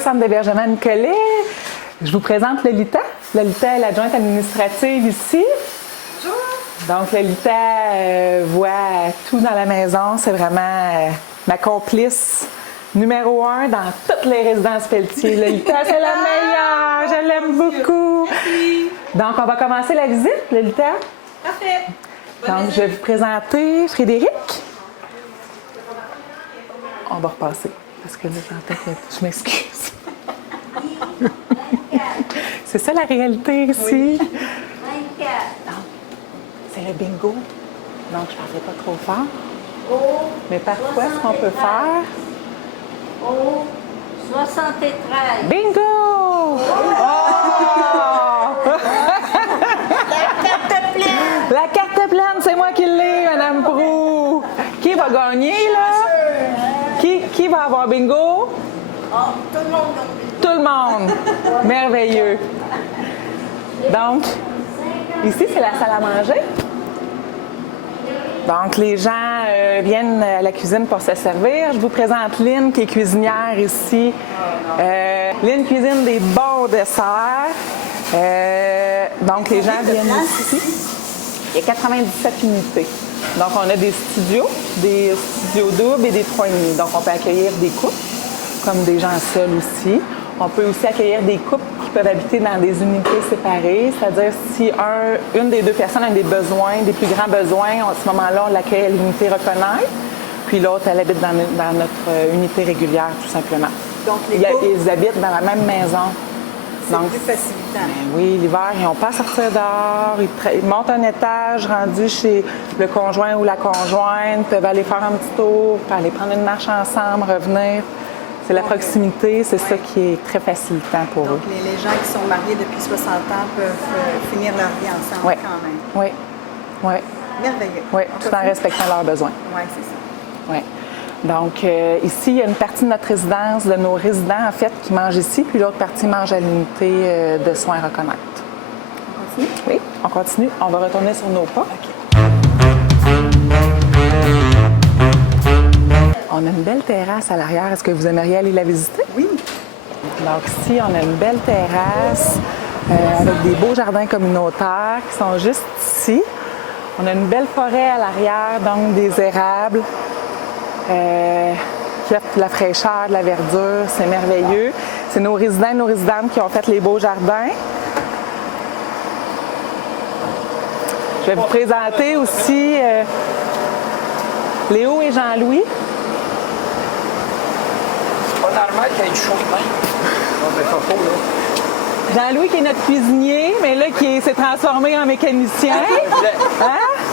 Centre d'hébergement Nicolet. Je vous présente Lolita. Lolita est l'adjointe administrative ici. Bonjour. Donc, Lolita voit tout dans la maison. C'est vraiment ma complice numéro 1 dans toutes les résidences Pelletier. Lolita, c'est la meilleure. Je l'aime beaucoup. Merci. Donc, on va commencer la visite, Lolita. Parfait. Donc, je vais vous présenter Frédéric. On va repasser, parce que là, j'entends que je m'excuse. C'est ça la réalité ici. Oui. C'est le bingo. Donc, je ne parlerai pas trop fort. Oh, Mais parfois, ce qu'on peut faire... oh, 73. Bingo! Oh! La carte pleine, c'est moi qui l'ai, Madame Prou. Qui va gagner, là? Qui va avoir bingo? Oh, tout le monde a Tout le monde. Merveilleux. Donc, ici, c'est la salle à manger. Donc, les gens viennent à la cuisine pour se servir. Je vous présente Lynn, qui est cuisinière ici. Lynn cuisine des bons desserts. Donc, les gens viennent ici. Il y a 97 unités. Donc, on a des studios doubles et des 3,5. Donc, on peut accueillir des couples, comme des gens seuls aussi. On peut aussi accueillir des couples qui peuvent habiter dans des unités séparées, c'est-à-dire si une des deux personnes a des besoins, des plus grands besoins, à ce moment-là, on l'accueille à l'unité reconnaître, puis l'autre, elle habite dans notre unité régulière, tout simplement. Donc, Ils habitent dans la même maison. c'est Donc, plus facilitant. ben oui, l'hiver, ils n'ont pas à sortir dehors. Ils montent un étage rendu chez le conjoint ou la conjointe, peuvent aller faire un petit tour, peuvent aller prendre une marche ensemble, revenir. C'est la proximité, c'est ça qui est très facilitant pour eux. Donc, les gens qui sont mariés depuis 60 ans peuvent finir leur vie ensemble Oui, quand même. oui, oui, Merveilleux. oui, tout en respectant leurs besoins. Oui, c'est ça. Oui. Donc, ici, il y a une partie de notre résidence, de nos résidents, en fait, qui mangent ici, puis l'autre partie mange à l'unité de soins reconnaître. On continue? Oui, on continue. On va retourner sur nos pas. OK. On a une belle terrasse à l'arrière. Est-ce que vous aimeriez aller la visiter? Oui. Donc, ici, on a une belle terrasse avec des beaux jardins communautaires qui sont juste ici. On a une belle forêt à l'arrière, donc des érables. Qui offrent de la fraîcheur, de la verdure, c'est merveilleux. C'est nos résidents et nos résidentes qui ont fait les beaux jardins. Je vais vous présenter aussi Léo et Jean-Louis. C'est pas normal qu'il y ait du chaud de même. Non, mais pas faux, là. Jean-Louis qui est notre cuisinier, mais là qui s'est transformé en mécanicien. Hein?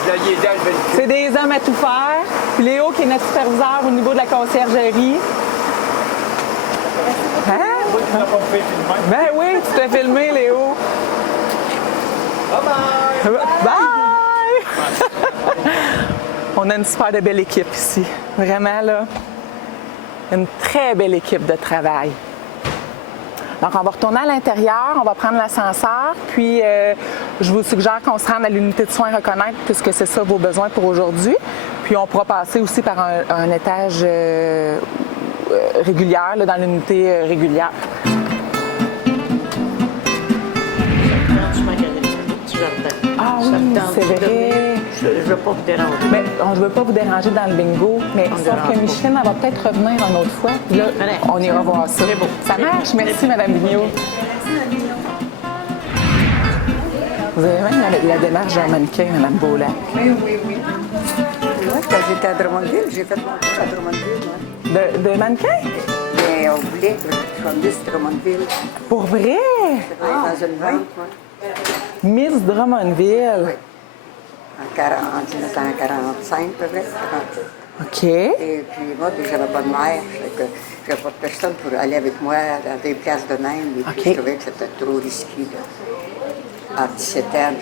Là, il est dans le véhicule. C'est des hommes à tout faire. Puis Léo qui est notre superviseur au niveau de la conciergerie. Hein? Oui, tu n'as pas fait filmer. Ben oui, tu t'es filmé, Léo. Bye-bye! Bye! On a une super de belle équipe ici. Vraiment, là, une très belle équipe de travail. Donc, on va retourner à l'intérieur, on va prendre l'ascenseur, puis je vous suggère qu'on se rende à l'unité de soins reconnaître, puisque c'est ça vos besoins pour aujourd'hui. Puis, on pourra passer aussi par un étage régulière, là, dans l'unité régulière. Ah oui, c'est vrai. Je ne veux pas vous déranger. Mais on ne veut pas vous déranger dans le bingo, mais sauf dérange que pas. Micheline, elle va peut-être revenir une autre fois. Puis là, Allez. on ira voir ça. C'est beau. Ça marche. Merci, Mme Vigneault. Vous avez même la démarche d'un mannequin, Mme Beaulac. Oui, oui, oui. Moi, quand j'étais à Drummondville, j'ai fait mon cours à Drummondville. Moi. De mannequin? Mais on voulait que je sois Miss Drummondville. Pour vrai? Dans une vente, moi. Miss Drummondville. En 1945, à peu près. 46. OK. Et puis moi, puis j'avais pas de mère. Fait que j'avais pas de personne pour aller avec moi dans des places de même. Et puis OK. je trouvais que c'était trop risqué. Là. À 17 ans,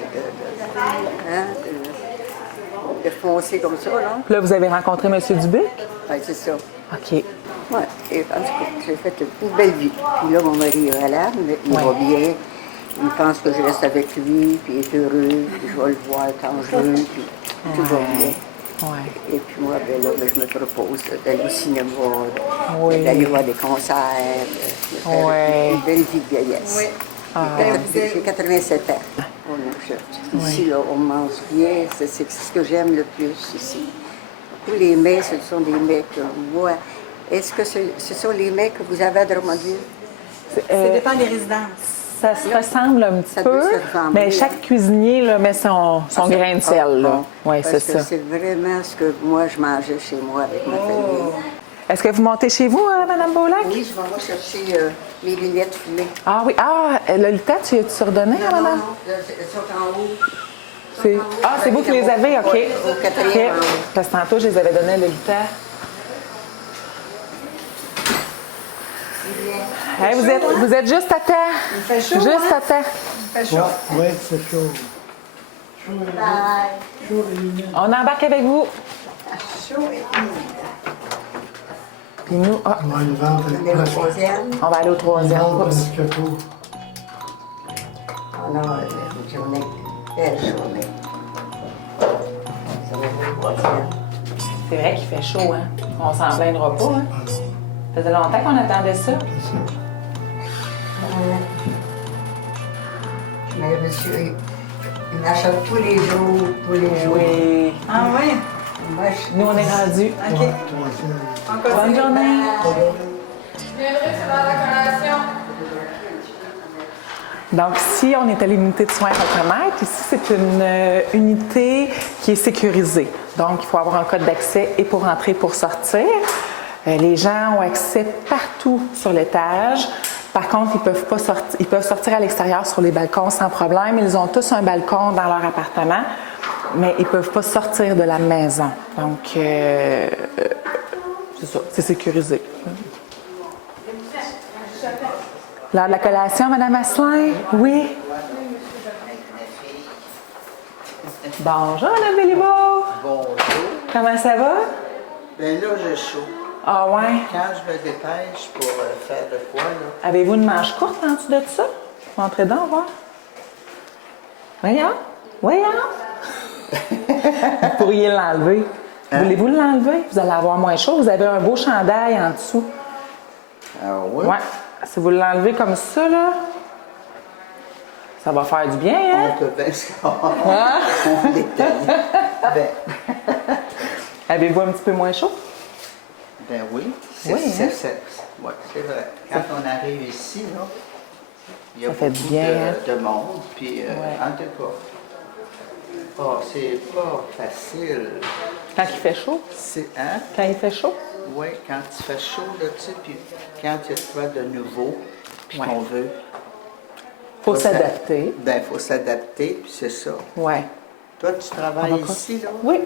de foncer comme ça, là. Puis là, vous avez rencontré M. Dubuc? Ben, c'est ça. OK. Ouais. Et en tout cas, j'ai fait une belle vie. Puis là, mon mari est malade, mais il va bien. Il pense que je reste avec lui, puis il est heureux, puis je vais le voir quand je veux, puis tout va bien. Ouais. Et puis moi, ben là, ben, je me propose d'aller au cinéma, Oui. d'aller voir des concerts, de faire Ouais. une belle vie de vieillesse. Oui. J'ai 87 ans. Ici, là, on mange bien, c'est ce que j'aime le plus ici. Tous les mets, ce sont des mets que moi... Est-ce que ce sont les mets que vous avez à Drummondville? Ça dépend des résidences. Ça se ressemble un petit Ça peu, doit se ressembler, mais chaque cuisinier là, met son grain de sel. Là. Oui, c'est Parce que ça. c'est vraiment ce que moi, je mangeais chez moi avec ma famille. Est-ce que vous montez chez vous, Mme Beaulac? Oui, je vais chercher mes lunettes fumées. Ah oui. Ah, Lolita, tu as-tu redonné à Madame? Elles sont en haut. C'est vous qui les avez, OK. Oui, au quatrième en haut. Parce que tantôt, je les avais données à Lolita. Hey, vous êtes juste à temps. Il fait chaud, Juste à temps. Il fait chaud. Oui, c'est chaud. Chaud les lunettes. On embarque avec vous. Chaud et humide. Puis nous, On va une vente On est au troisième. on va aller au une troisième. vente Oups. presque tout. Alors, une journée, belle journée. Ça va être au troisième. C'est vrai qu'il fait chaud, hein? On s'en plaindra pas, hein? Ça faisait longtemps qu'on attendait ça. Mais monsieur, il m'achète tous les jours, Oui. Ah oui? Moi, je... Nous, on est rendus. OK. Troisième. Bonne journée. Donc, ici, on est à l'unité de soins reconnaître. Ici, c'est une unité qui est sécurisée. Donc, il faut avoir un code d'accès et pour entrer et pour sortir. Les gens ont accès partout sur l'étage. Par contre, ils peuvent sortir à l'extérieur sur les balcons sans problème. Ils ont tous un balcon dans leur appartement, mais ils ne peuvent pas sortir de la maison. Donc, c'est ça, c'est sécurisé. L'heure de la collation, Mme Asselin? Oui. Bonjour, Mme Béliveau. Bonjour. Comment ça va? Ben là, j'ai chaud. Ah ouais. Quand je me dépêche pour faire de quoi, là, Avez-vous une manche courte en dessous de ça? Montrez donc, voir. Voyons. Vous pourriez l'enlever. Voulez-vous l'enlever? Vous allez avoir moins chaud. Vous avez un beau chandail en dessous. ah oui, Ouais. Si vous l'enlevez comme ça, là, ça va faire du bien, hein? on peut bien se on l'éteigne. Avez-vous un petit peu moins chaud? Ben oui, Oui, hein? Ouais, c'est vrai. Quand on arrive ici, là, il y a Ça fait beaucoup du bien, hein? de monde, puis en tout cas, c'est pas facile. Quand il fait chaud? C'est, hein? Quand il fait chaud? Oui, quand il fait chaud, là, tu sais, puis quand il y a de quoi de nouveau, puis qu'on veut. Faut s'adapter. Ben, il faut s'adapter, puis c'est ça. Ouais. Toi, tu travailles ici, là? Oui,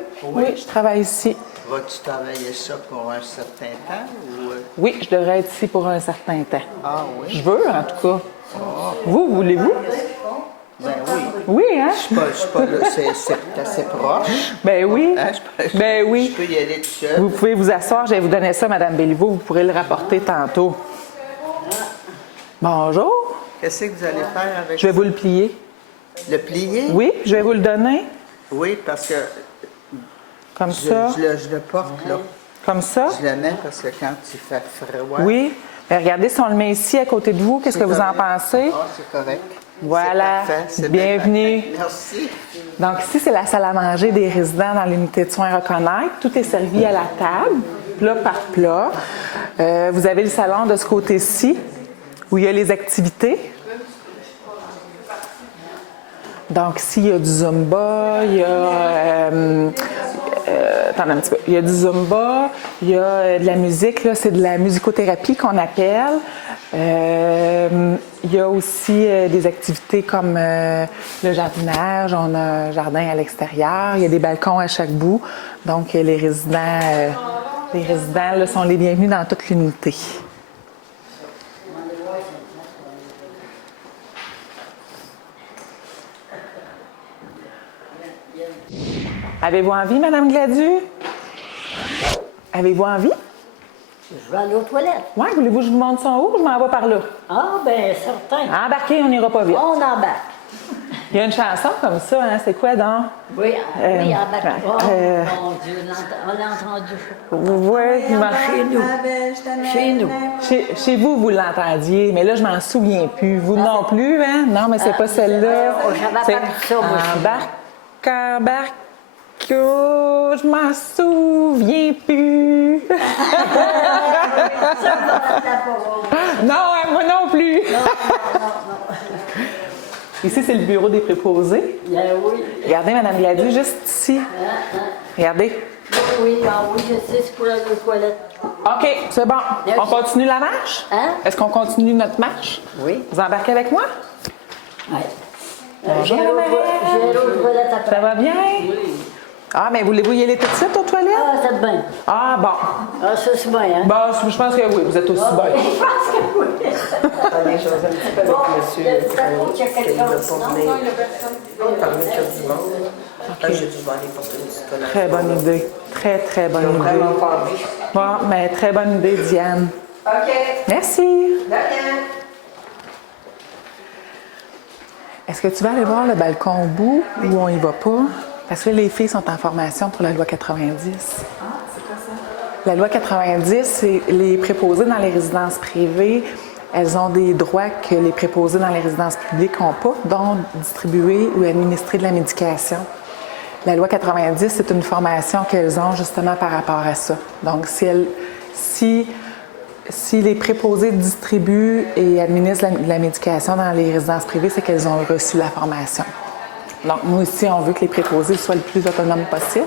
je travaille ici. Vas-tu travailler ça pour un certain temps ou... Oui, je devrais être ici pour un certain temps. Ah oui? Je veux, en tout cas. Vous, voulez-vous? Ben oui. Oui, hein? Je suis pas là, c'est assez proche. Ben oui. Hein, Ben oui. Je peux y aller tout seul. Vous pouvez vous asseoir, je vais vous donner ça, Mme Béliveau. Vous pourrez le rapporter tantôt. Bonjour. Qu'est-ce que vous allez faire avec Je vais vous le plier. le plier? Oui, je vais vous le donner. Oui, parce que Comme je, ça. je le porte là. Comme ça. Je le mets parce que quand il fait froid... Oui. Mais regardez, si on le met ici à côté de vous, qu'est-ce que vous en pensez? Ah, c'est correct. Voilà. C'est parfait, c'est bien Bienvenue. parfait. Merci. Donc ici, c'est la salle à manger des résidents dans l'unité de soins reconnaître. Tout est servi à la table, plat par plat. Vous avez le salon de ce côté-ci, où il y a les activités. Donc ici, il y a du Zumba, il y a... attendez un petit peu. Il y a du Zumba, il y a de la musique, là, c'est de la musicothérapie qu'on appelle. Il y a aussi des activités comme le jardinage, on a un jardin à l'extérieur, il y a des balcons à chaque bout. Donc les résidents là, sont les bienvenus dans toute l'unité. Avez-vous envie, Mme Gladu? Avez-vous envie? Je vais aller aux toilettes. Oui, voulez-vous que je vous montre son où? Je m'en vais par là. Ah, ben certain. Embarquez, on n'ira pas vite. On embarque. Il y a une chanson comme ça, hein? C'est quoi donc? Oui, oui, en bas. Oh, euh, mon Dieu, on l'a entendu. Ouais, Chez nous. Chez nous. chez vous, vous l'entendiez, mais là, je m'en souviens plus. Vous non plus, hein? Non, mais c'est pas celle-là. j'avais C'est pas vu ça, moi aussi. Embarque, oh, je m'en souviens plus. Non, hein, moi non plus. Ici, c'est le bureau des préposés. Oui. Regardez, Mme Gladys, juste ici. Regardez. Oui, je sais, c'est pour la toilette. OK, c'est bon. On continue la marche? Hein? Est-ce qu'on continue notre marche? Oui. Vous embarquez avec moi? Oui. Bonjour, J'ai l'autre toilette après. Ça va bien? Oui. Ah, mais voulez-vous y aller tout de suite aux toilettes? Ah, c'est bien. Ah, bon. Ah, ça, c'est bien, hein? Bon, je pense que oui, vous êtes aussi bien. Je pense que oui. Attendez, je vais un petit peu avec monsieur Il y a quelqu'un Crédit sinon, pour non, venir il y a personne. parler que du monde. J'ai dû aller porter une petite collation. Très bonne idée. Très, très bonne Ils ont idée. vraiment pas envie. Bon, mais très bonne idée, Diane. OK. Merci. De rien. Est-ce que tu vas aller voir le balcon au bout ou on y va pas? Parce que les filles sont en formation pour la loi 90. Ah, c'est quoi ça? La loi 90, c'est les préposés dans les résidences privées. Elles ont des droits que les préposés dans les résidences publiques n'ont pas, dont distribuer ou administrer de la médication. La loi 90, c'est une formation qu'elles ont justement par rapport à ça. Donc, si les préposés distribuent et administrent de la médication dans les résidences privées, c'est qu'elles ont reçu la formation. Donc, nous ici, on veut que les préposés soient le plus autonomes possible,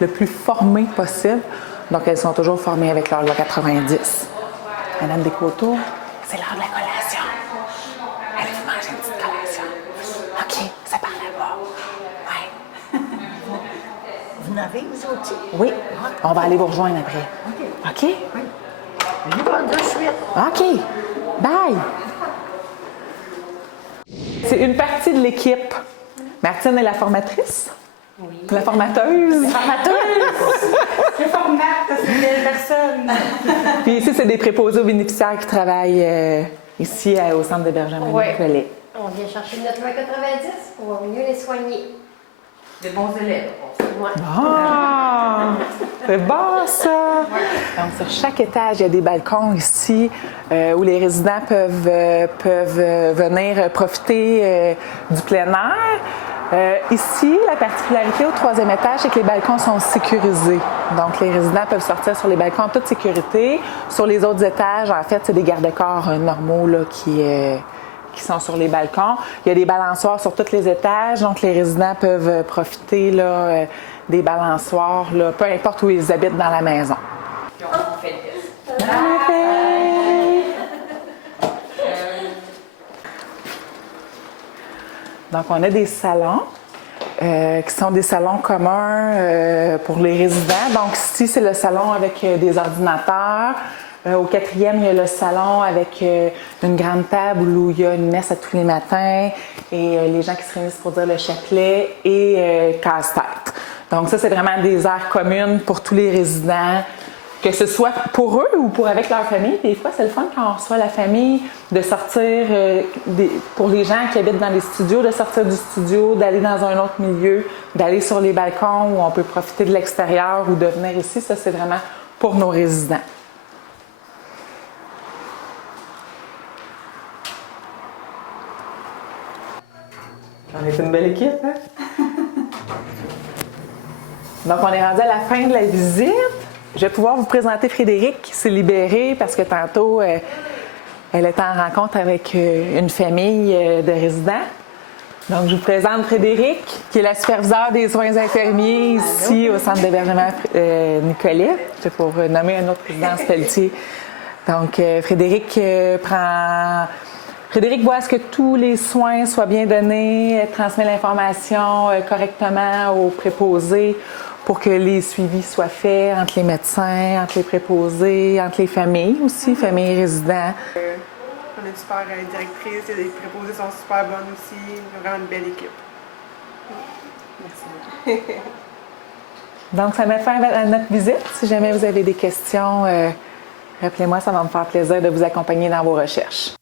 le plus formés possible. Donc, elles sont toujours formées avec leur loi 90. Madame Descoteaux, c'est l'heure de la collation. Allez-vous manger une petite collation? OK, c'est par là-bas. Ouais. Vous n'avez, vous aussi? Oui, on va aller vous rejoindre après. OK? Je vais de suite. OK. Bye. C'est une partie de l'équipe. Martine est la formatrice? Oui. La formateuse? C'est formate, c'est des personnes. Puis ici, c'est des préposés aux bénéficiaires qui travaillent ici au centre d'hébergement Nicolet. On vient chercher notre loi 90 pour mieux les soigner. Des bons élèves. Ouais. Ah! C'est bon, ça! Donc, sur chaque étage, il y a des balcons ici où les résidents peuvent venir profiter du plein air. Ici, la particularité au 3e étage, c'est que les balcons sont sécurisés. Donc, les résidents peuvent sortir sur les balcons en toute sécurité. Sur les autres étages, en fait, c'est des garde-corps normaux là, qui sont sur les balcons. Il y a des balançoires sur tous les étages, donc les résidents peuvent profiter là, des balançoires, là, peu importe où ils habitent dans la maison. On fait le test. Donc, on a des salons qui sont des salons communs pour les résidents. Donc, ici, c'est le salon avec des ordinateurs. Au 4e, il y a le salon avec une grande table où il y a une messe à tous les matins et les gens qui se réunissent pour dire le chapelet et casse-tête. Donc ça, c'est vraiment des aires communes pour tous les résidents, que ce soit pour eux ou pour avec leur famille. Des fois, c'est le fun quand on reçoit la famille de sortir, pour les gens qui habitent dans les studios, de sortir du studio, d'aller dans un autre milieu, d'aller sur les balcons où on peut profiter de l'extérieur ou de venir ici. Ça, c'est vraiment pour nos résidents. On est une belle équipe, hein? Donc, on est rendu à la fin de la visite. Je vais pouvoir vous présenter Frédéric qui s'est libérée parce que tantôt, elle était en rencontre avec une famille de résidents. Donc, je vous présente Frédéric, qui est la superviseure des soins infirmiers ici au centre d'hébergement Nicolet. C'est pour nommer un autre résident Pelletier. Donc, Frédéric voit à ce que tous les soins soient bien donnés, transmet l'information correctement aux préposés pour que les suivis soient faits entre les médecins, entre les préposés, entre les familles aussi, familles et résidents. On a une super directrice, les préposés sont super bonnes aussi, on a vraiment une belle équipe. Merci beaucoup. Donc, ça met fin à notre visite. Si jamais vous avez des questions, rappelez-moi, ça va me faire plaisir de vous accompagner dans vos recherches.